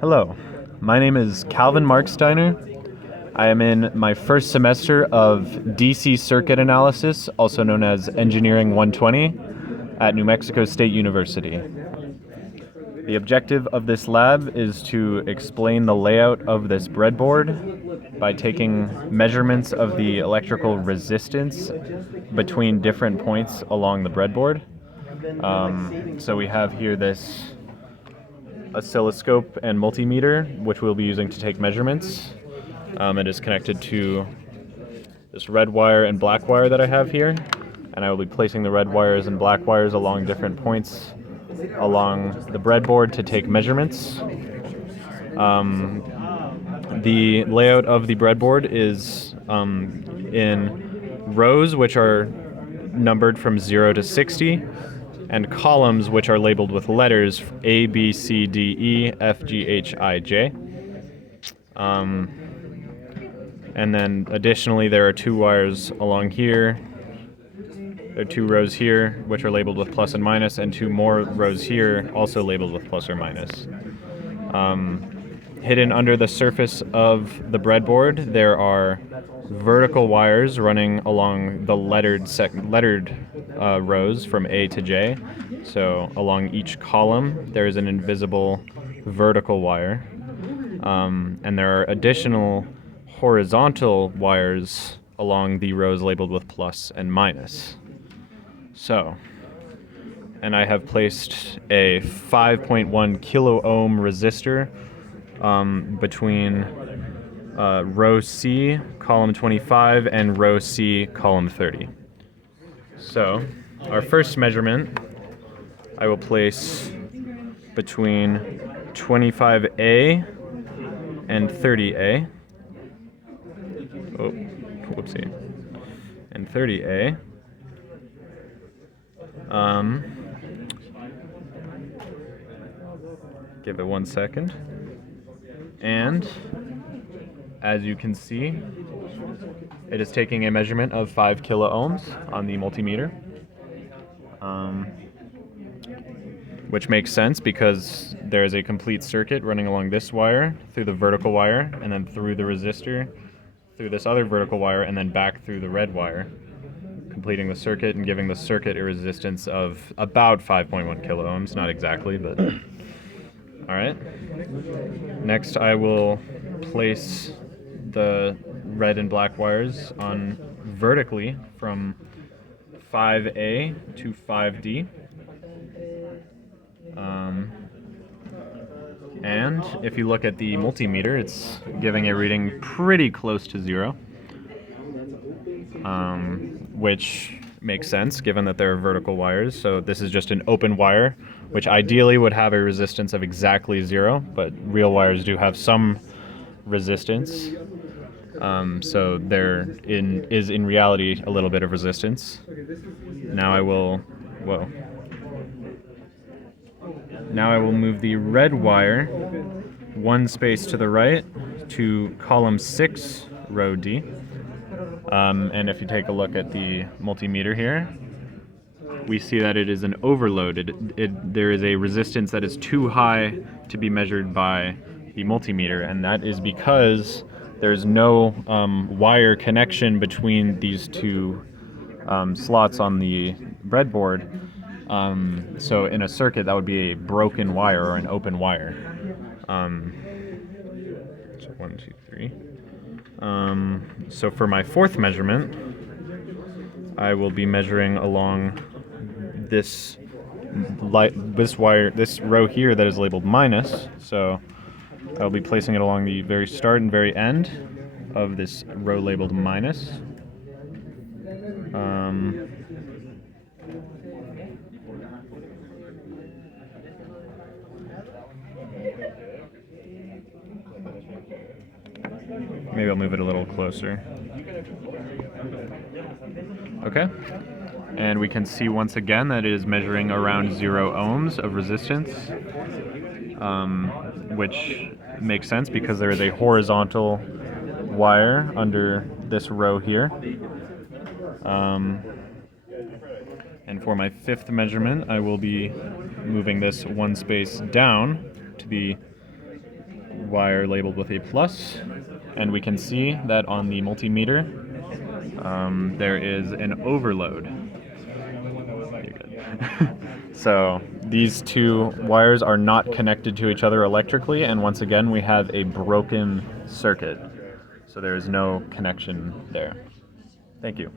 Hello, my name is Calvin Marksteiner. I am in my first semester of DC Circuit Analysis, also known as Engineering 120, at New Mexico State University. The objective of this lab is to explain the layout of this breadboard by taking measurements of the electrical resistance between different points along the breadboard. So we have here this oscilloscope and multimeter, which we'll be using to take measurements. It is connected to this red wire and black wire that I have here, and I will be placing the red wires and black wires along different points along the breadboard to take measurements. The layout of the breadboard is in rows, which are numbered from 0 to 60, and columns, which are labeled with letters A, B, C, D, E, F, G, H, I, J. And then additionally, there are two wires along here. There are two rows here, which are labeled with plus and minus, and two more rows here, also labeled with plus or minus. Hidden under the surface of the breadboard, there are vertical wires running along the lettered rows from A to J. So along each column, there is an invisible vertical wire. And there are additional horizontal wires along the rows labeled with plus and minus. So, and I have placed a 5.1 kilo ohm resistor between row C, column 25, and row C, column 30. So, our first measurement I will place between 25A and 30A. Oh, whoopsie. And 30A. Give it 1 second. And as you can see, it is taking a measurement of 5 kilo ohms on the multimeter. Which makes sense because there is a complete circuit running along this wire, through the vertical wire, and then through the resistor, through this other vertical wire, and then back through the red wire, completing the circuit and giving the circuit a resistance of about 5.1 kilo ohms, not exactly, but all right. Next, I will place the red and black wires on vertically from 5A to 5D. And if you look at the multimeter, it's giving a reading pretty close to 0, which makes sense given that there are vertical wires. So this is just an open wire, which ideally would have a resistance of exactly 0, but real wires do have some resistance. So there is in reality a little bit of resistance. Now I will move the red wire 1 space to the right to column 6, row D. And if you take a look at the multimeter here, we see that it is an overload. There is a resistance that is too high to be measured by the multimeter, and that is because there's no wire connection between these two slots on the breadboard. So in a circuit, that would be a broken wire or an open wire. So 1, 2, 3. So for my fourth measurement, I will be measuring along this wire, this row here that is labeled minus. So I'll be placing it along the very start and very end of this row labeled minus. Maybe I'll move it a little closer. Okay. And we can see once again that it is measuring around 0 ohms of resistance, which makes sense because there is a horizontal wire under this row here. And for my fifth measurement, I will be moving this 1 space down to the wire labeled with a plus, and we can see that on the multimeter there is an overload. So these two wires are not connected to each other electrically, and once again we have a broken circuit. So there is no connection there. Thank you.